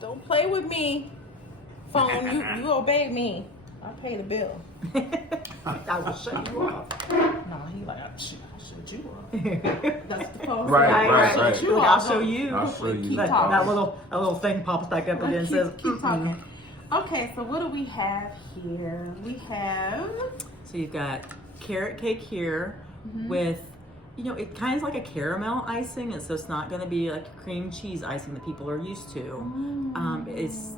Don't play with me. Phone, you obey me. I pay the bill. I will shut you off. No, he like, I'll shut you up. That's the phone. Right. Shut you Look, off. I'll show you. I'll show you. Keep That talking. little thing pops back up again and says, Keep talking. Okay, so what do we have here? We have... So you've got carrot cake here with, it kind of like a caramel icing, and so it's not going to be like a cream cheese icing that people are used to. It's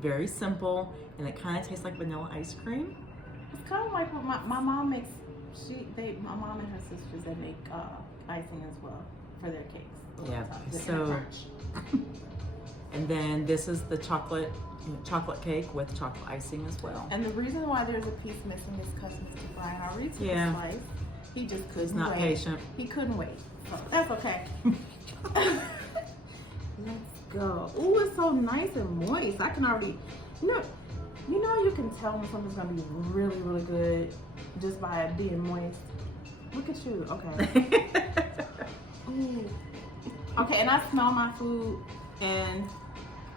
very simple, and it kind of tastes like vanilla ice cream. It's kind of like what my mom makes. My mom and her sisters, they make icing as well for their cakes. Yeah. They're So, crunch. and then this is the chocolate cake with chocolate icing as well. And the reason why there's a piece missing is because Mr. Bryan already took a slice. He just couldn't He's not wait. patient. He couldn't wait. So that's okay. Let's go. Ooh, it's so nice and moist. I can already, you can tell when something's gonna be really, really good just by it being moist. Look at you. Okay. Ooh. Okay, and I smell my food, and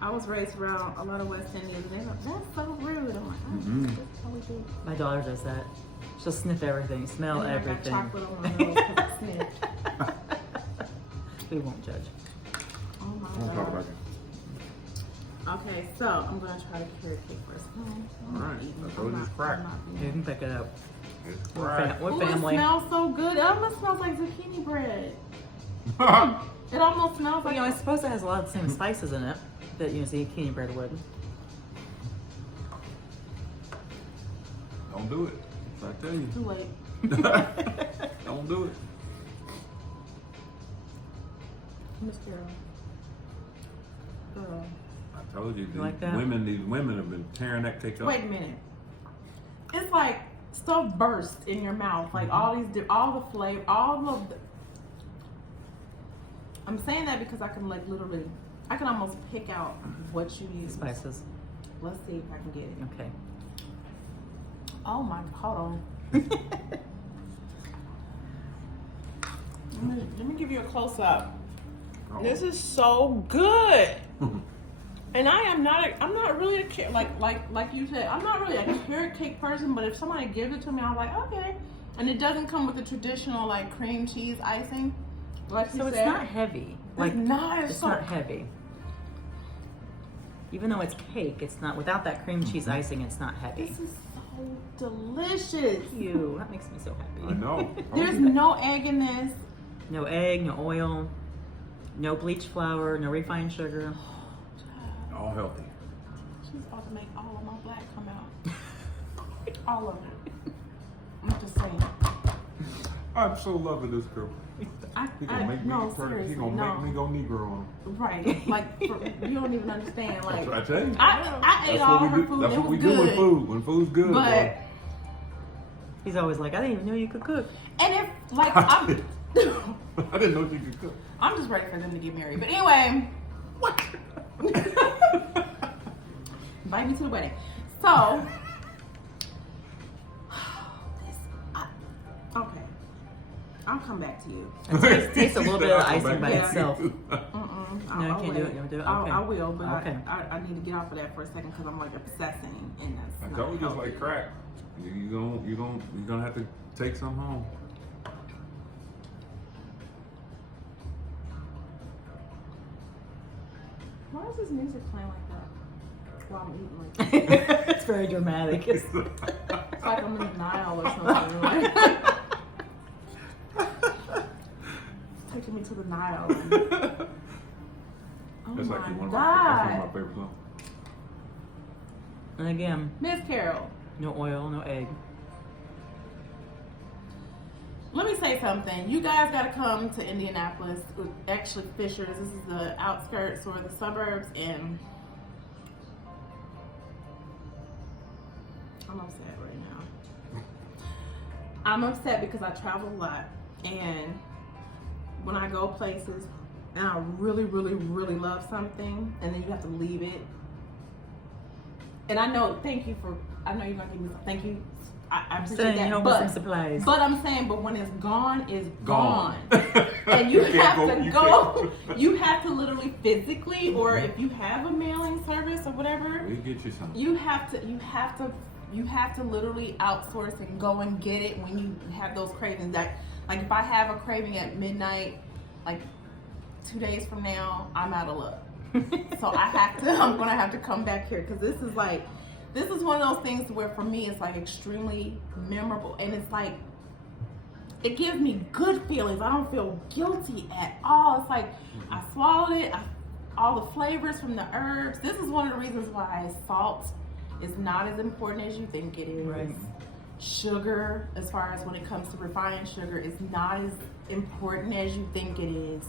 I was raised around a lot of West Indians, and they're like, that's so rude. I'm like, that's how we do. My daughter does that. She'll sniff everything, smell And everything. I got chocolate on my nose because I sniffed. We won't judge. Oh my Don't talk about god. it. Okay, so I'm gonna try the carrot cake first. All right, I told you it's cracked. You can pick it up. It's We're cracked. family. It smells so good. It almost smells like zucchini bread. It almost smells like. I suppose it has a lot of the same spices in it that zucchini bread would. Don't do it. I tell you. Too late. Don't do it. Miss Carol. Girl. I told you, like that? these women have been tearing that cake up. Wait a minute. It's like stuff burst in your mouth. Like all the flavor, all of the. I'm saying that because I can I can almost pick out what you use. Spices. Let's see if I can get it. Okay. Oh my, hold on. Let me give you a close up. Oh. This is so good. And I'm not really like you said, I'm not really a carrot cake person, but if somebody gives it to me, I'm like, okay. And it doesn't come with the traditional like cream cheese icing. Like So it's not heavy. It's not. It's not heavy. Even though it's cake, it's not, without that cream cheese icing, it's not heavy. This is so delicious. Ew, that makes me so happy. I know. There's no egg in this. No egg, no oil, no bleached flour, no refined sugar. All healthy. She's about to make all of my black come out. All of it. I'm just saying. I'm so loving this girl. He gonna make me no, turn. He seriously, gonna no. make me go Negro on him. Right. Like, you don't even understand. Like, That's what I tell you. I ate That's all what we her do. food. That's It what we was do with good. food. When food's good, But, boy. He's always like, I didn't even know you could cook. and if, like, I'm, I didn't know she could cook. I'm just ready for them to get married. But anyway. What? Invite me to the wedding. So, okay. I'll come back to you. It tastes a little bit of icing by Yeah. itself. No, No, you can't do it. You don't do it. Okay. I will, but Okay. I need to get off of that for a second because I'm like obsessing, and that's I not told you it's healthy. like crack. You're gonna have to take some home. Why is this music playing like that while I'm eating like that? It's very dramatic. It's like I'm in denial or something. Like. It's taking me to the Nile. Oh That's my actually one of God. my favorite songs. And again, Miss Carol, no oil, no egg. let me say something. You guys got to come to Indianapolis, actually Fishers. This is the outskirts or the suburbs, and I'm upset right now. I'm upset because I travel a lot, and when I go places and I really, really, really love something, and then you have to leave it. And I know, I know you're gonna give me some, thank you. I appreciate Sending that. you home with some supplies. But I'm saying, but when it's gone, it's Gone. and you You can't have go- to you go. can't. You have to literally physically, or if you have a mailing or whatever, We get you something. you have to literally outsource and go and get it when you have those cravings. Like if I have a craving at midnight, like 2 days from now, I'm out of luck. So I'm gonna have to come back here, because this is one of those things where for me it's like extremely memorable, and it's like it gives me good feelings. I don't feel guilty at all. It's like I swallowed it, all the flavors from the herbs. This is one of the reasons why salt is not as important as you think it is. Right. Sugar, as far as when it comes to refined sugar, is not as important as you think it is.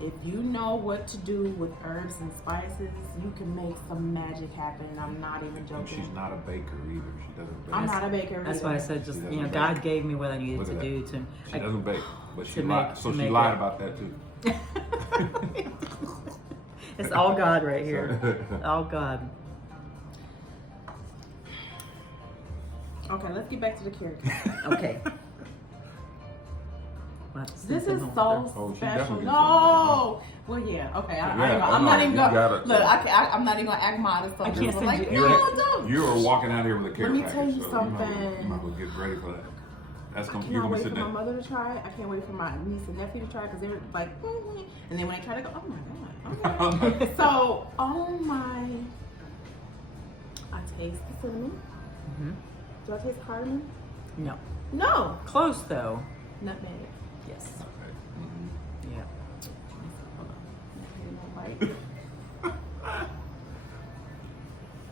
If you know what to do with herbs and spices, you can make some magic happen, and I'm not even And joking. she's not a baker either. She doesn't bake. I'm not a baker That's either. why I said just, She you know, doesn't God gave me what I needed Look to at do to. She doesn't bake, but she to lied. make- So to she make lied it. about that too. It's all God right here. All God. Okay, let's get back to the carrot cake. Okay. We'll have to This send is them so over Oh, she special. definitely No. Well, yeah. Okay. Yeah, I'm not even you gonna gotta- look. I'm not even gonna act modest. I can't send like, you- no, don't. You are walking out here with a carrot me package, tell you so something. You might as well get ready for that. That's I gonna, you're cannot gonna be wait for sitting my there. mother to try it. I can't wait for my niece and nephew to try it, because they're like, and then when they try to go, oh my god. Okay. So, oh my. I taste the cinnamon. Mhm. Do I taste cardamom? No. No. Close though. Nutmeg. Yes. Okay. Yeah. Nutmeg, no bite.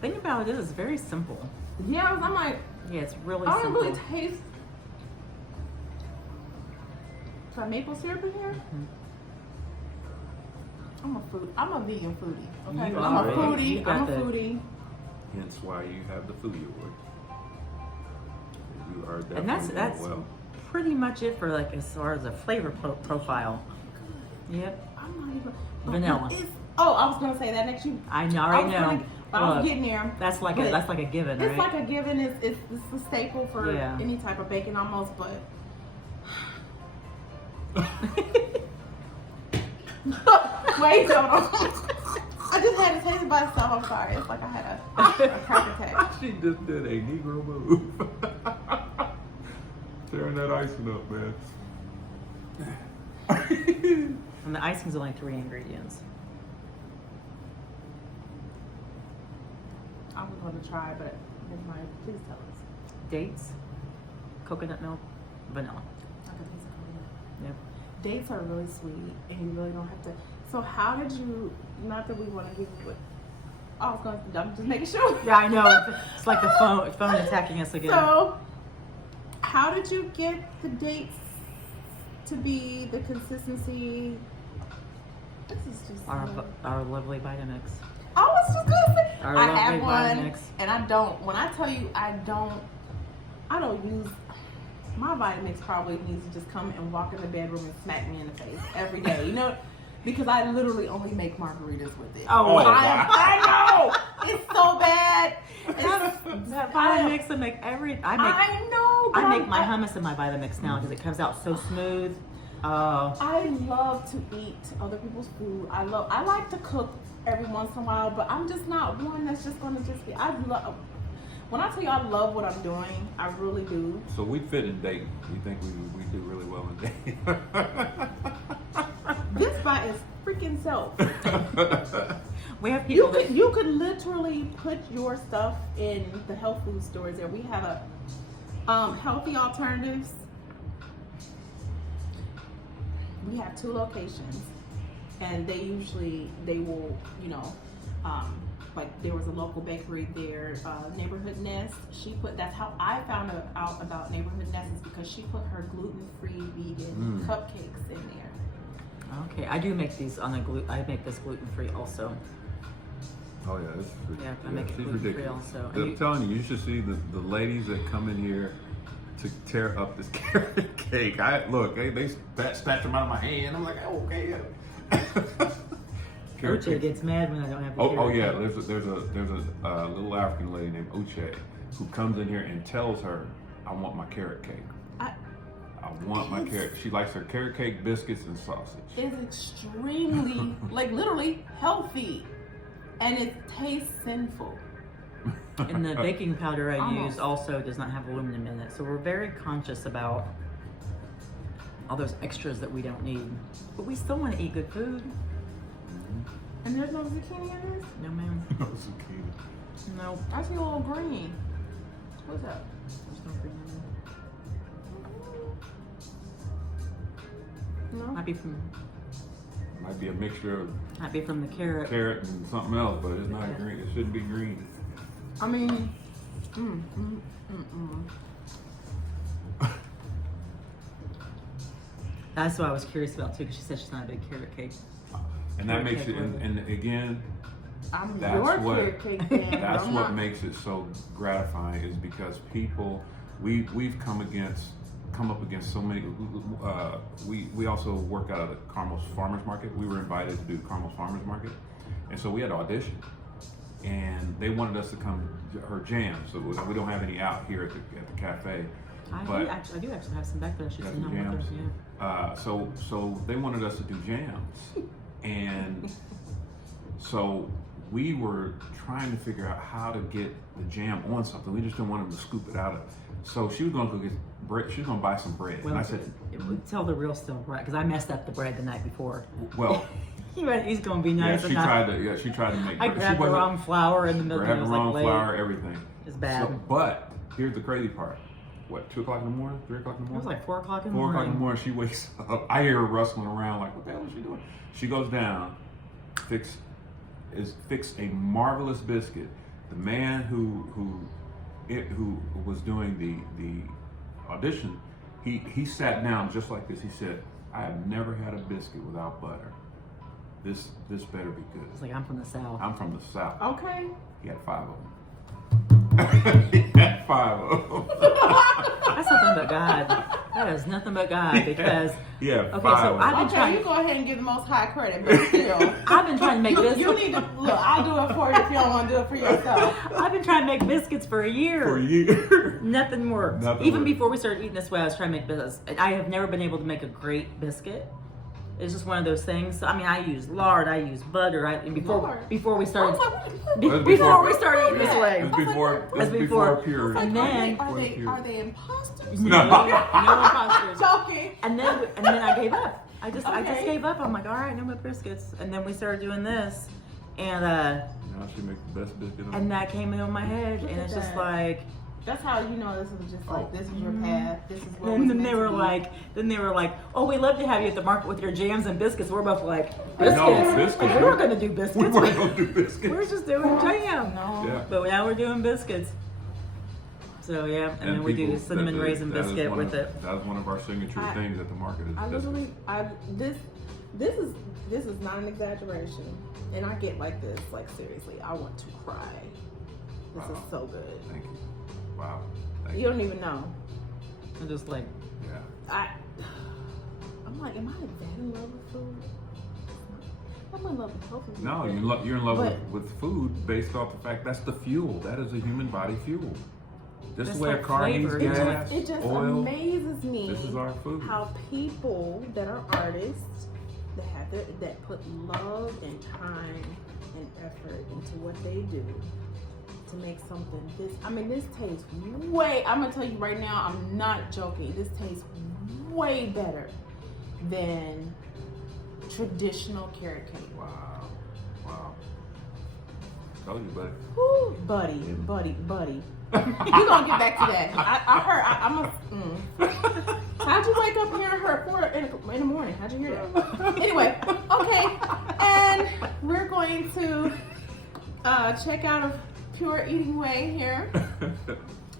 Thing about it is, it's very simple. Yeah, I'm like, Yeah, it's really I don't simple. really taste. Is there maple syrup in here? I'm a vegan foodie. Okay, You I'm a are. foodie. You got I'm a the- foodie. Hence why you have the foodie award. You are definitely And that's doing well. pretty much it for like as far as a flavor profile. Yep. I'm not even. Vanilla. I was gonna say that next. I already I was know. gonna- but I was Look, getting there. That's like But a given, right? It's like a given. It's a staple for Yeah. any type of bacon almost, but. Wait, hold on. I just had to taste it by itself. I'm sorry. It's like I had a crack attack. She just did a Negro move. Tearing that icing up, man. And the icing's only 3 ingredients. I was going to try, but never mind. Please tell us. Dates, coconut milk, vanilla. Like a piece of coconut. Yep. Dates are really sweet, and you really don't have to. So how did you? Not that we want to give you what. I was going to. I'm just making sure. Yeah, I know. It's like the phone attacking us again. So, how did you get the dates to be the consistency? This is just. Our lovely Vitamix. I was just gonna say Our I lovely have one, Vitamix. and I don't. When I tell you I don't use my Vitamix. Probably needs to just come and walk in the bedroom and smack me in the face every day. You know, because I literally only make margaritas with it. Oh, wow. I know it's so bad. That Vitamix I make I know. But I make my hummus in my Vitamix now because it comes out so smooth. Oh. I love to eat other people's food. I like to cook every once in a while, but I'm just not one that's just gonna just be. When I tell you I love what I'm doing, I really do. So we fit in dating. You think we do really well in dating? This by its freaking self. We have people that You could literally put your stuff in the health food stores there. We have a healthy alternatives. We have 2 locations, and they will, like there was a local bakery there, Neighborhood Nest. That's how I found out about Neighborhood Nest, is because she put her gluten-free vegan cupcakes in there. Okay, I do make these on I make this gluten-free also. Oh yeah, this is Yeah, I make it she's gluten-free ridiculous. also. I'm telling you, you should see the ladies that come in here to tear up this carrot cake. They snatch them out of my hand. I'm like, oh, okay. Yeah. Uche gets mad when I don't have the Oh carrot yeah, cake. there's a little African lady named Uche who comes in here and tells her, I want my carrot cake. I want my carrot. She likes her carrot cake, biscuits, and sausage. It's extremely, like literally healthy. and it tastes sinful. And the baking powder I Almost. use also does not have aluminum in it. So we're very conscious about all those extras that we don't need. But we still want to eat good food. And there's no zucchini in this? No, ma'am. No zucchini. No. I see a little green. What's up? There's no green in No? there. Might be from Might be a mixture of the carrot. carrot and something else, but it's not green. It shouldn't be green. I mean, That's what I was curious about too, because she said she's not a big carrot cake. And that Carrot makes cake it, lover. and again, I'm That's your what- carrot cake fan. but that's I'm what not- makes it so gratifying is because people, we've come up against so many. We also work out of the Carmel's Farmers Market. We were invited to do Carmel's Farmers Market, and so we had to audition, and they wanted us to come to her jam. So we don't have any out here at the cafe. I But- do actually have some back there. She's Got in some them with jams? her, So they wanted us to do jams, and so we were trying to figure out how to get the jam on something. We just didn't want them to scoop it out of. So she was going to go get bread. She was going to buy some bread, Well, and I said, tell the real still right, because I messed up the bread the night before. "Well, He's going to be yeah." nice. She and not- tried to. She tried to make. I bread. grabbed She the wasn't- wrong flour in the middle. Grabbed It the was like wrong late. flour, everything. It's bad. So, but here's the crazy part. What, 2 o'clock in the morning? 3 o'clock in the It was morning? like 4 o'clock in the 4 morning. o'clock in the morning, she wakes up. I hear her rustling around like, what the hell is she doing? She goes down, fix a marvelous biscuit. The man who was doing the audition, he sat down just like this. He said, I have never had a biscuit without butter. This better be good. It's like, I'm from the South. I'm from the South. Okay. He had 5 of them. He had 5 of them. That's nothing but God. That is nothing but God, because Yeah, okay, 5 so of I've them. been trying. Okay, you go ahead and give the most high credit, but still. I've been trying to make You biscuits. need to look. I'll do it for you if you don't want to do it for yourself. I've been trying to make biscuits for a year. For a year. Nothing worked. Nothing Even worked. before we started eating this way, I was trying to make biscuits. I have never been able to make a great biscuit. It's just one of those things. I mean, I use lard, I use butter. And Lard? before we I started, was like, what? That's before we started eating this Yeah. way. It's before, That's it's before. before pure. And then- Are they imposters? No. No imposters. Joking. And then I gave up. I just Okay. gave up. I'm like, all right, no more biscuits. And then we started doing this, and Now she makes the best biscuit. that came in my head, Look and at it's just that. like. That's how you know this is just like, this is your path. This is what And was then meant they to were be. like, oh, we love to have you at the market with your jams and biscuits. We're both like, I know, biscuits. biscuits. We weren't gonna do We biscuits. weren't going to do biscuits. We're just doing jam. No. Yeah. But now we're doing biscuits. So yeah, and then we do people- the cinnamon that- raisin that is biscuit one with of- it. That was one of our signature I- things at the market. Is I biscuits. literally, this is not an exaggeration, and I get like this, like seriously, I want to cry. This Wow. is so good. Thank you. Wow. Thank You don't even know. I'm just like, Yeah. I'm like, am I that in love with food? I'm in love with healthy food. No, you're in love But- with food based off the fact that's the fuel. That is a human body fuel. Just It's the way like a car needs flavor. gas, It just oil. amazes me This is our food. how people that are artists that put love and time and effort into what they do to make something this tastes way, I'm gonna tell you right now, I'm not joking, this tastes way better than traditional carrot cake. Wow. Wow. Told you, buddy. Woo, buddy. We're gonna get back to that. I heard. I'm a. How'd you wake up hearing her at 4 in the morning? How'd you hear that? Anyway, okay, and we're going to check out a Pure Eating Way here,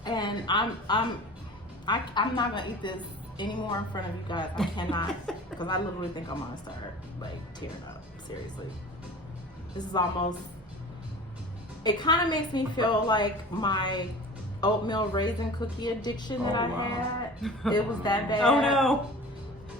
and I'm not gonna eat this anymore in front of you guys. I cannot, because I literally think I'm gonna start like tearing up. Seriously, this is almost. It kind of makes me feel like my oatmeal raisin cookie addiction that Oh, I wow. had. It was that bad. oh no.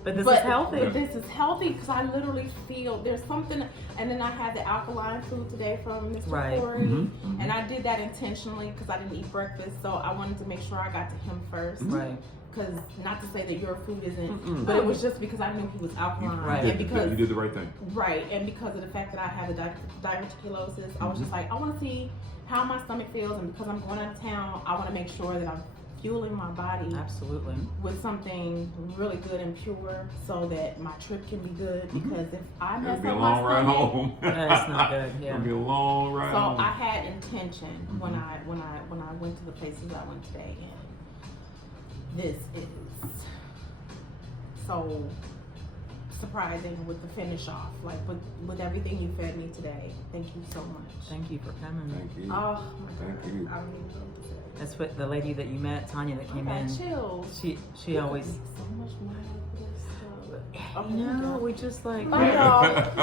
But this is healthy. But this is healthy because I literally feel there's something. And then I had the alkaline food today from Mr. Corey, and I did that intentionally because I didn't eat breakfast, so I wanted to make sure I got to him first. Right. Because not to say that your food isn't, but it was just because I knew he was alkaline, and because you did the right thing. Right, and because of the fact that I had the diverticulosis, I was just like, I want to see how my stomach feels, and because I'm going out of town, I want to make sure that I'm fueling my body Absolutely. with something really good and pure, so that my trip can be good. Because if I mess up It'll be a my long ride stomach, home. That's not good. Yeah. It'll be a long ride so home. I had intention when I went to the places I went today, and this is so surprising with the finish off, like with everything you fed me today. Thank you so much. Thank you for coming. Thank you. Oh my Thank God. you. I don't even know what to say. That's what the lady that you met, Tanya, that came in. Chills. She always. So much more for this stuff. You know, we just like. I know.